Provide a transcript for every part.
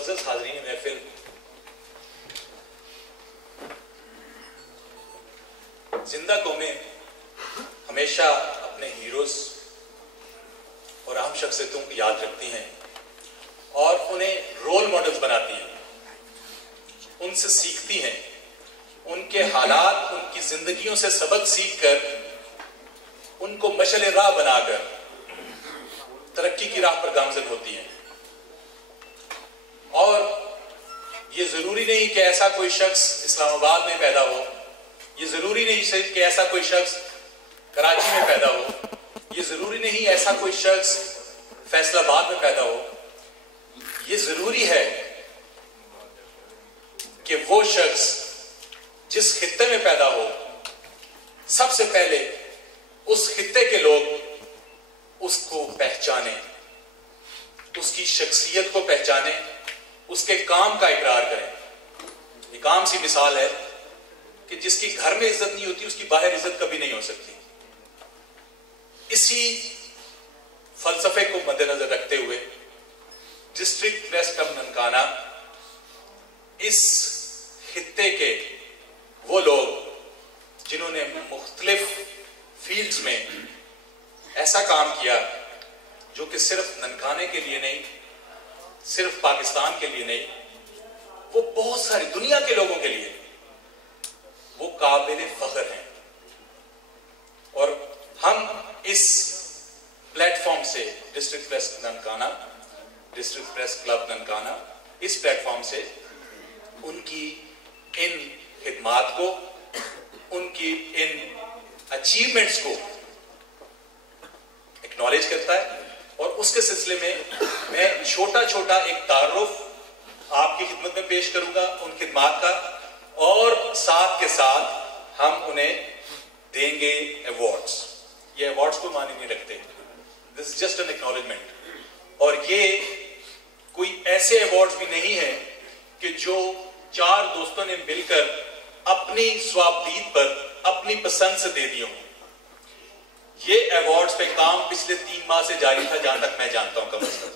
मुअज़्ज़ज़ हाज़रीन महफिल, जिंदा कौमें हमेशा अपने हीरोज और अहम शख्सियतों को याद रखती हैं और उन्हें रोल मॉडल्स बनाती हैं, उनसे सीखती हैं, उनके हालात, उनकी जिंदगियों से सबक सीखकर उनको मशअल राह बनाकर तरक्की की राह पर गामजन होती हैं। और ये जरूरी नहीं कि ऐसा कोई शख्स इस्लामाबाद में पैदा हो, ये जरूरी नहीं कि ऐसा कोई शख्स कराची में पैदा हो, ये जरूरी नहीं ऐसा कोई शख्स फैसलाबाद में पैदा हो। ये जरूरी है कि वो शख्स जिस खित्ते में पैदा हो, सबसे पहले उस खित्ते के लोग उसको पहचाने, उसकी शख्सियत को पहचाने, उसके काम का इकरार करें। एक आम सी मिसाल है कि जिसकी घर में इज्जत नहीं होती उसकी बाहर इज्जत कभी नहीं हो सकती। इसी फलसफे को मद्देनजर रखते हुए डिस्ट्रिक्ट प्रेस क्लब ननकाना इस खित्ते के वो लोग जिन्होंने मुख्तलिफ फील्ड्स में ऐसा काम किया जो कि सिर्फ ननकाने के लिए नहीं, सिर्फ पाकिस्तान के लिए नहीं, वो बहुत सारी दुनिया के लोगों के लिए वो काबिल फख्र हैं। और हम इस प्लेटफॉर्म से district press Nankana, district press club Nankana, इस प्लेटफॉर्म से उनकी इन खिदमात को, उनकी इन अचीवमेंट्स को एक्नॉलेज करता है। और उसके सिलसिले में मैं छोटा छोटा एक तारुफ आपकी खिदमत में पेश करूंगा उन खिदमात का, और साथ के साथ हम उन्हें देंगे अवार्ड्स। ये अवार्ड्स को मायने नहीं रखते, this is just an acknowledgement. और ये कोई ऐसे अवार्ड्स भी नहीं है कि जो चार दोस्तों ने मिलकर अपनी स्वाबदीद पर अपनी पसंद से दे दिए हों। ये अवार्ड्स पे काम पिछले 3 माह से जारी था, जहां तक मैं जानता हूं, कम से कम,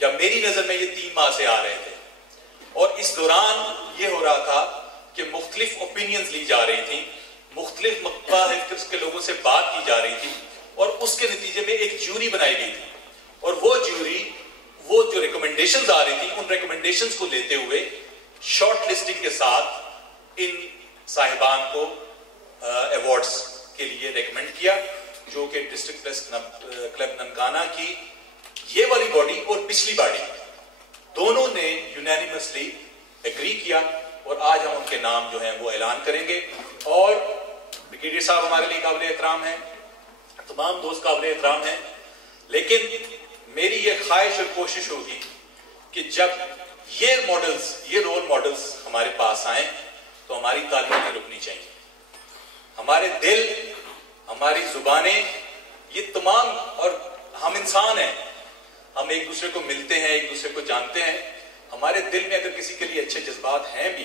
या मेरी नजर में ये 3 माह से आ रहे थे। और इस दौरान ये हो रहा था कि मुख्तलिफ ओपिनियंस ली जा रही थी, मुख्तलिफ मज़ाहिब के लोगों से बात की जा रही थी, और उसके नतीजे में एक ज्यूरी बनाई गई थी। और वो ज्यूरी, वो जो रिकमेंडेशंस आ रही थी, उन रिकमेंडेशंस को लेते हुए शॉर्ट लिस्टिंग के साथ इन साहिबान को अवार्ड्स के लिए रेकमेंड किया, जो कि डिस्ट्रिक्ट प्रेस क्लब ननकाना की ये वाली बॉडी और पिछली बॉडी दोनों ने यूनानिमसली एग्री किया। और आज हम उनके नाम जो हैं वो ऐलान करेंगे। और ब्रिगेडियर साहब हमारे लिए काबिल एहतराम हैं, तमाम दोस्त काबिल एहतराम हैं, लेकिन मेरी ये ख्वाहिश और कोशिश होगी कि जब ये मॉडल्स, ये रोल मॉडल्स हमारे पास आए तो हमारी तालीम नहीं रुकनी चाहिए। हमारे दिल, हमारी जुबानें, ये तमाम, और हम इंसान हैं, हम एक दूसरे को मिलते हैं, एक दूसरे को जानते हैं। हमारे दिल में अगर किसी के लिए अच्छे जज्बात हैं भी,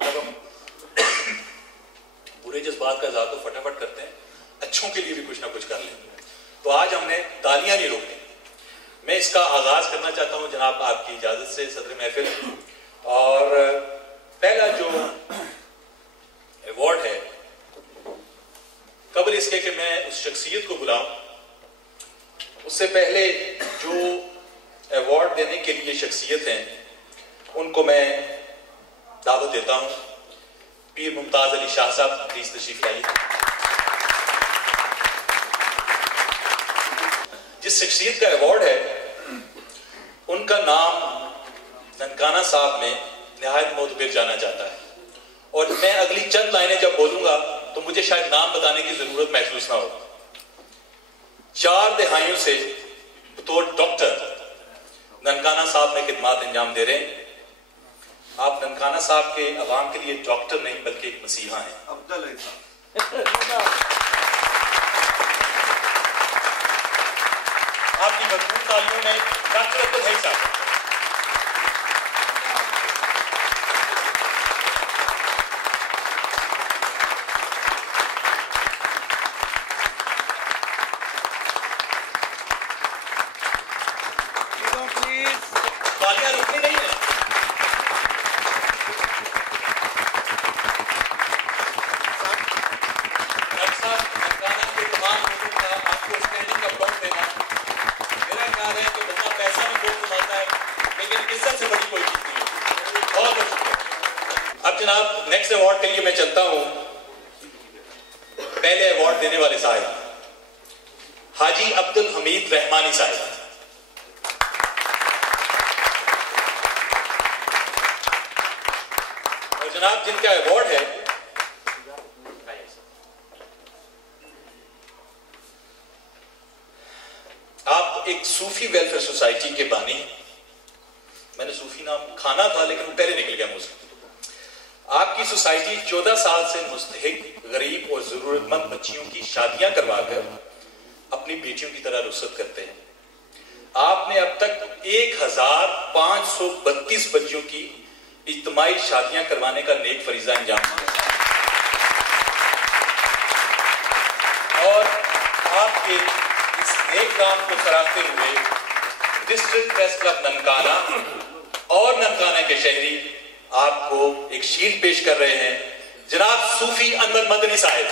तब हम बुरे जज्बात का इज़हार तो फटाफट करते हैं, अच्छों के लिए भी कुछ ना कुछ कर लेंगे। तो आज हमने तालियां नहीं रोकनी। मैं इसका आगाज करना चाहता हूं जनाब आपकी इजाजत से, सदर महफिल। और पहला जो अवार्ड है, कबल इसके कि मैं उस शख्सियत को बुलाऊं, उससे पहले जो अवार्ड देने के लिए शख्सियत हैं उनको मैं दावत देता हूं। पीर मुमताज अली शाह साहब, प्लीज तशरीफ लाइए। जिस शख्सियत का अवार्ड है उनका नाम ननकाना साहब में निहायत मोतबर जाना जाता है। और मैं अगली चंद लाइनें जब बोलूंगा तो मुझे शायद नाम बताने की जरूरत महसूस ना हो। 4 दहाइयों से बतौर डॉक्टर ननकाना साहब में खिदमात अंजाम दे रहे हैं। आप ननकाना साहब के अवाम के लिए डॉक्टर नहीं बल्कि एक मसीहा हैं। आपकी मजबूत तालियों में डॉक्टर अब्दुल हई साहब। तालियां रुकनी नहीं है। जनाब नेक्स्ट अवार्ड के लिए मैं चलता हूं। पहले अवार्ड देने वाले साहिब हाजी अब्दुल हमीद रहमानी साहिब। और जनाब जिनका अवार्ड है आप एक सूफी वेलफेयर सोसाइटी के बानी। मैंने सूफी नाम खाना था लेकिन वो पहले निकल गया मुझसे। आपकी सोसाइटी 14 साल से मुस्तहिक गरीब और जरूरतमंद बच्चियों की शादियां करवाकर अपनी बेटियों की तरह रुखसत करते हैं। आपने अब तक 1532 बच्चियों की इज्तिमाई शादियां करवाने का नेक फरीजा अंजाम दिया और आपके इस नेक काम को सराहते हुए डिस्ट्रिक्ट प्रेस क्लब ननकाना और ननकाना के शहरी आपको एक शील्ड पेश कर रहे हैं। जनाब सूफी अनवर मदनी साहिब।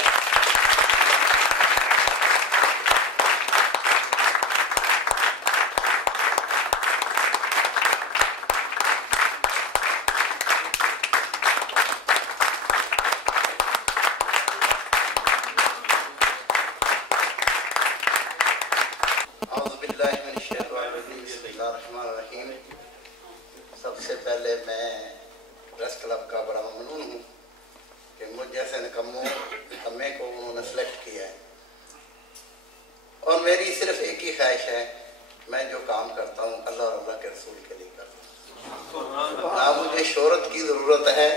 सबसे पहले मैं प्रेस क्लब का बड़ा ममनून हूँ कि मुझ जैसे निकम्मों हमें को उन्होंने सेलेक्ट किया है और मेरी सिर्फ एक ही ख्वाहिश है, मैं जो काम करता हूँ अल्लाह और अल्लाह के रसूल के लिए करता हूँ। ना मुझे शोहरत की ज़रूरत है,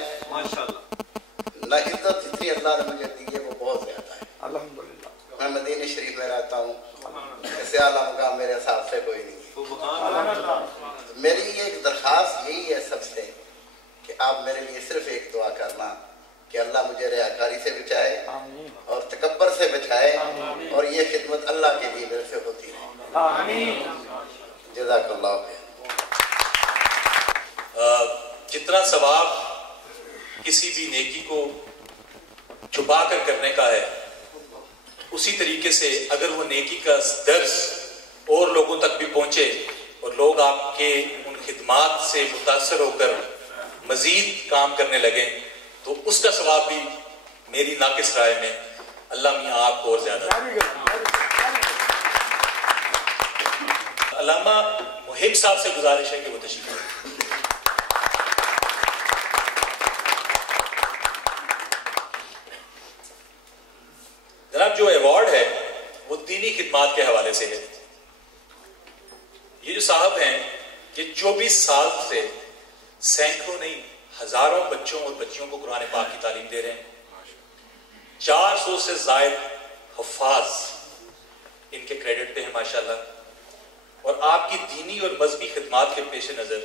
ना इज्जत जितनी अल्लाह ने मुझे दी है वो बहुत ज़्यादा है। अल्हम्दुलिल्लाह मैं मदीने शरीफ में रहता हूँ, ऐसे आला मकाम मेरे हिसाब से कोई नहीं है। मेरी एक दरख्वास्त यही है सबसे कि आप मेरे लिए सिर्फ एक दुआ करना कि अल्लाह मुझे रियाकारी से बचाए और तकब्बर से बचाए और ये खिदमत अल्लाह के लिए मेरे से होती है। जज़ाकल्लाह खैर। जितना सवाब किसी भी नेकी को छुपा कर करने का है, उसी तरीके से अगर वो नेकी का दर्स और लोगों तक भी पहुंचे और लोग आपके उन खिदमात से मुतासर होकर मजीद काम करने लगे तो उसका सवाब भी मेरी नाकिस राय में अल्लाह मियां आपको और ज्यादा। अल्लामा मुहिब साहब से गुजारिश है कि वो तशरीफ लाएं। जनाब जो अवार्ड है वो दीनी खिदमात के हवाले से है। ये जो साहब हैं ये 24 साल से सैकड़ों नहीं हजारों बच्चों और बच्चियों को कुरान पाक की तालीम दे रहे हैं। 400 से जायद हुफ्फाज इनके क्रेडिट पे हैं माशाल्लाह। और आपकी दीनी और मजहबी खिदमात के पेश नजर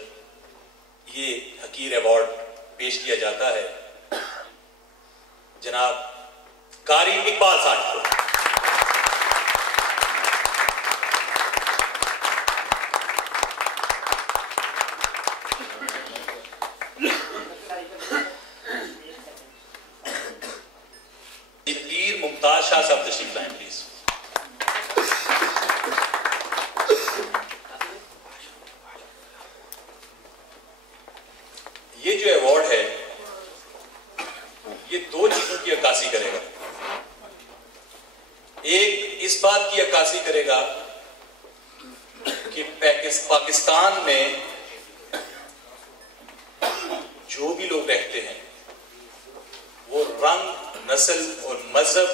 ये हकीर अवार्ड पेश किया जाता है जनाब कारी इकबाल साहब को। मुमताज शाह साहब तशरीफ लाएं प्लीज। ये जो अवार्ड है ये दो चीजों की अक्कासी करेगा। एक इस बात की अक्कासी करेगा कि पाकिस्तान में जो भी लोग रहते हैं वो रंग, नस्ल और मजहब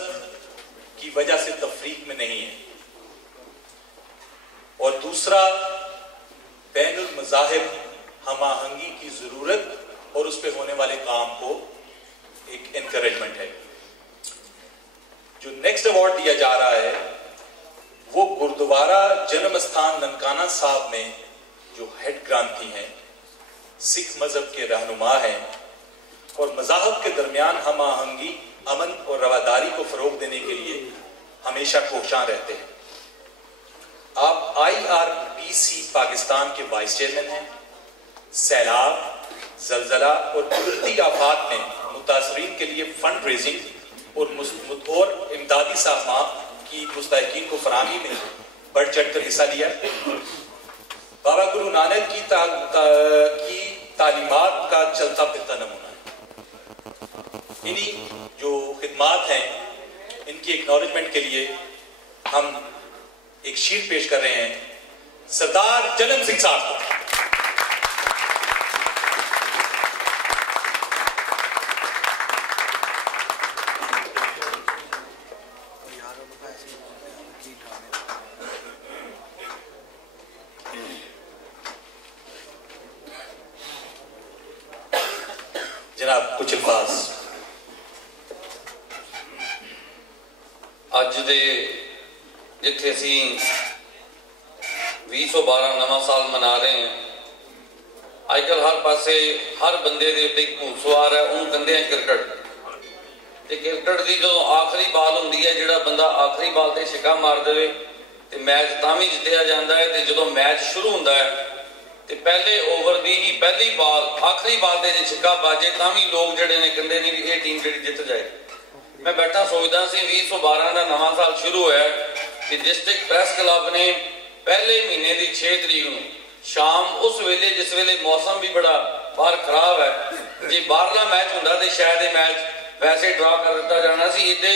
की वजह से तफरीक में नहीं है। और दूसरा बैनुल मज़ाहिब हमाहंगी की जरूरत और उस पे होने वाले काम को एक एनकरेजमेंट है। जो नेक्स्ट अवार्ड दिया जा रहा है वो गुरुद्वारा जन्म स्थान ननकाना साहब में जो हेड ग्रांथी हैं, सिख मजहब के रहनुमा हैं और मज़ाहब के दरमियान हमाहंगी, अमन और रवादारी को फरोग देने के लिए हमेशा कोशां रहते हैं। आप IRPC पाकिस्तान के वाइस चेयरमैन हैं। सैलाब, जलजला और कुदरती आफात में मुतासरीन के लिए फंड रेजिंग और इमदादी सामान की मुस्तहिकीन को फराहमी में बढ़ चढ़ कर हिस्सा लिया। बाबा गुरु नानक की तालीमात का चलता फिरता नमूना है। इन्हीं जो खिदमात हैं इनकी एक्नॉलेजमेंट के लिए हम एक शील्ड पेश कर रहे हैं सरदार जन्म सिंह साहब को। जनाब कुछ अल्फाज। अज दे जिथे असी 2012 नवा साल मना रहे हैं, अजकल हर पासे हर बंदे दे उत्ते भूत सवार है, उन्होंने कहते हैं क्रिकेट। ते क्रिकेट की जो आखिरी बाल होंदी है, जिहड़ा बंदा आखिरी बाल ते छिक्का मार देवे ते मैच तां भी जित्तिया जाता है। ते जो मैच शुरू होंदा है ते पहले ओवर की ही पहली बाल आखिरी बाल ते जे छिक्का बाजे तां भी लोग जिहड़े ने कहंदे ने कि ये टीम जिहड़ी जित जाए। मैं बैठा सोचदा सी 2012 का नवा साल शुरू होया कि डिस्ट्रिक्ट प्रेस क्लब ने पहले महीने की 6 तरीक को शाम उस वेले जिस वेले मौसम भी बड़ा बाहर खराब है, जे बाहरला मैच होंदा तो शायद ये मैच वैसे ड्रा कर दिता जाना सी। इदे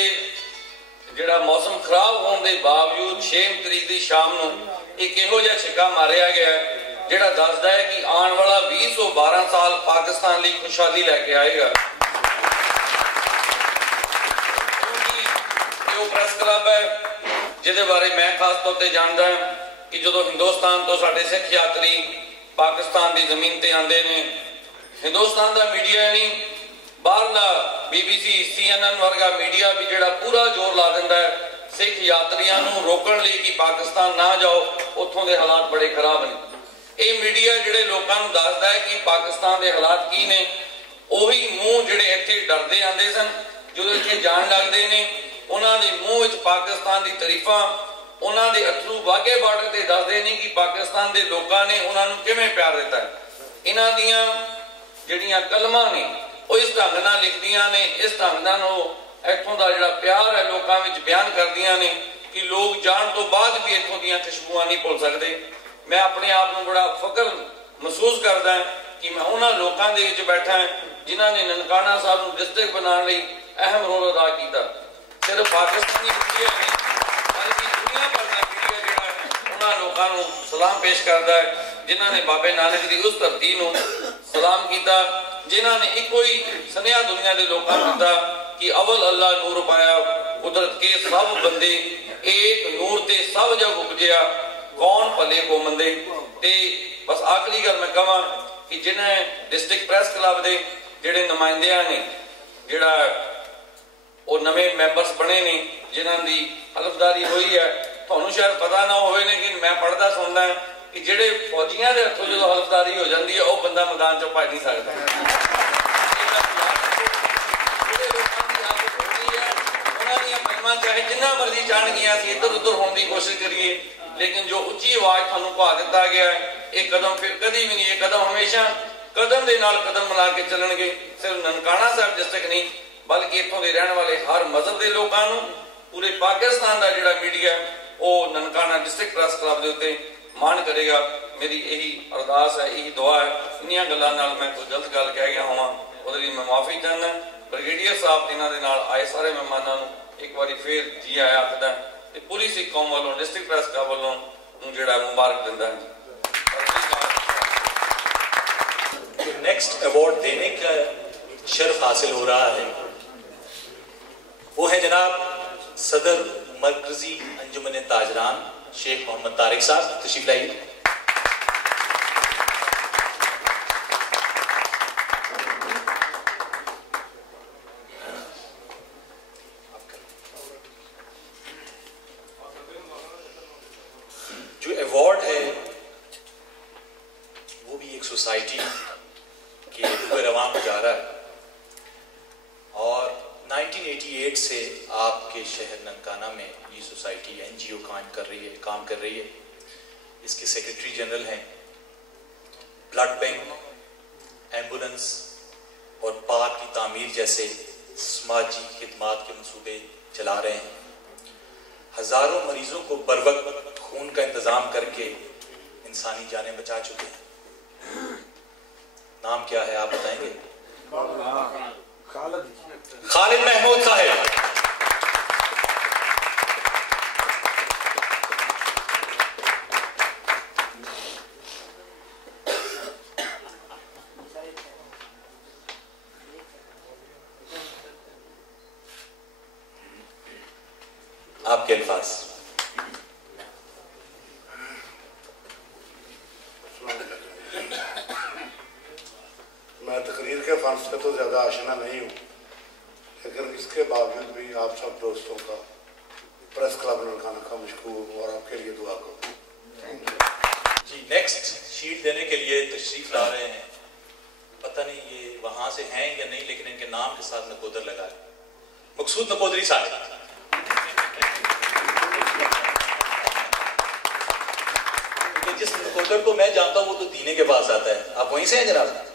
जिहड़ा मौसम खराब होने के बावजूद 6 तरीक की शाम को एक इहो जिहा छिक्का मारिया गया जिहड़ा दसदा है कि आने वाला 2012 साल पाकिस्तान लिए खुशहाली लैके आएगा। प्रेस क्लब है जिहदे बारे मैं खास तौर पर जानता हूं कि जो हिंदुस्तान तो साडे सिख यात्री पाकिस्तान की जमीन पर आते हैं, हिंदुस्तान का मीडिया नहीं बाहरला BBC CNN वर्गा मीडिया भी जिहड़ा पूरा जोर ला दिंदा है सिख यात्रियों को रोकण लई कि पाकिस्तान ना जाओ, उत्थों के हालात बड़े खराब ने। ये मीडिया जिहड़े लोगों को दसदा है कि पाकिस्तान के हालात की ने, उही मूँह जिहड़े इत्थे डरदे आंदे सन जो इत्थे जाण लगदे ने, उन्होंने मूँह विच पाकिस्तान की तरीफा उन्होंने अथरू वाघे बार्डर से दसदे नहीं कि पाकिस्तान के लोगों ने उन्होंने किवें प्यार दिता है। इन्हां दियां जिहड़ियां कलमां ने वो इस ढंग नाल लिखदियां ने, इस ढंग नाल इत्थों का जिहड़ा प्यार है लोगों विच बयान करदियां ने कि लोग जाण तो बाद भी इत्थों दियां खुशबूआं नहीं भुल सकते। मैं अपने आप को बड़ा फख्र महसूस करदा कि मैं उन्हां लोगों दे विच बैठा जिन्होंने ननकाना साहब नूं डिस्ट्रिक्ट बनाने लई अहम रोल अदा किया। सिर्फ पाकिस्तानी मीडिया नहीं बल्कि दुनिया भर का मीडिया जिहड़ा उन्हां लोगों को सलाम पेश करता है जिन्होंने बाबे नानक की उस धरती को सलाम किया, जिन्होंने एको ही सनेहा दुनिया के लोगों को दिता कि अवल अल्लाह नूर पाया कुदरत के सब बंदे एक नूर ते सब जग उपजिया कौन भले को मंदे। ते बस आखिरी गल मैं कहां कि जिन्हें डिस्ट्रिक्ट प्रेस क्लब के जिहड़े नुमाइंदे ने जिहड़ा वो नवे मैंबरस बने ने जिन्हों की हलफदारी हुई है, थानू शायद पता ना हो लेकिन मैं पढ़ता सुनता कि जेडे फौजियों के हथों जो हलफदारी हो जाती है वह बंदा मैदान चो भज नहीं सकता। चाहे जिन्ना मर्जी चाहन गया इधर उधर होने की कोशिश करिए, लेकिन जो उच्ची आवाज थानू पा दिता गया है एक कदम फिर कभी भी नहीं, एक कदम हमेशा कदम के नाल कदम मिला के चलणगे। सिर्फ ननकाना साहब डिस्ट्रिक्ट नहीं बल्कि इत्थों के रहने वाले हर मजहब के लोगों को पूरे पाकिस्तान का जिहड़ा मीडिया वो ननकाना डिस्ट्रिक्ट प्रेस क्लब के उत्ते मान करेगा। मेरी यही अरदास है, यही दुआ है। इन्नियां गल्लां नाल मैं कोई गलत गल कह गया होवां उहदे लई मैं माफी चाहना। ब्रिगेडियर साहब इन्हां दे नाल आए सारे मेहमानां नूं एक बारी फिर जी आया आखदा ते पूरी सिख कौम वालों डिस्ट्रिक्ट प्रेस क्लब वालों जिहड़ा मुबारक दिंदा है। नेक्स्ट अवार्ड देने का शर्फ हासिल हो रहा है वो है जनाब सदर मरकजी अंजुमन ताजरान शेख मोहम्मद तारिक साहब, तशरीफ लाइए। जो अवार्ड है वो भी एक सोसाइटी के रवान को जा रहा है और 1988 से आपके शहर ननकाना में ये सोसाइटी NGO काम कर रही है। इसके सेक्रेटरी जनरल हैं, ब्लड बैंक, एम्बुलेंस और पार्क की तामीर जैसे समाजी खिदमात के मंसूबे चला रहे हैं। हजारों मरीजों को बर वक्त खून का इंतजाम करके इंसानी जानें बचा चुके हैं। नाम क्या है आप बताएंगे? खालिद महमूद साहिब। आपके अल्फाज। मैं तकरीर के फन से तो ज़्यादा आशना नहीं हूँ, लेकिन इसके बावजूद भी आप सब दोस्तों का प्रेस क्लब ननकाना का मशकूर हूँ और आपके लिए दुआ करूँ। जी नेक्स्ट शीट देने के लिए तशरीफ ला रहे हैं, पता नहीं ये वहां से हैं या नहीं, लेकिन इनके नाम के साथ नकोदर लगा है, मकसूद नकोदरी साहब। जिस नकोदर को मैं जानता हूँ वो तो दीने के पास आता है, आप वहीं से हैं जनाब?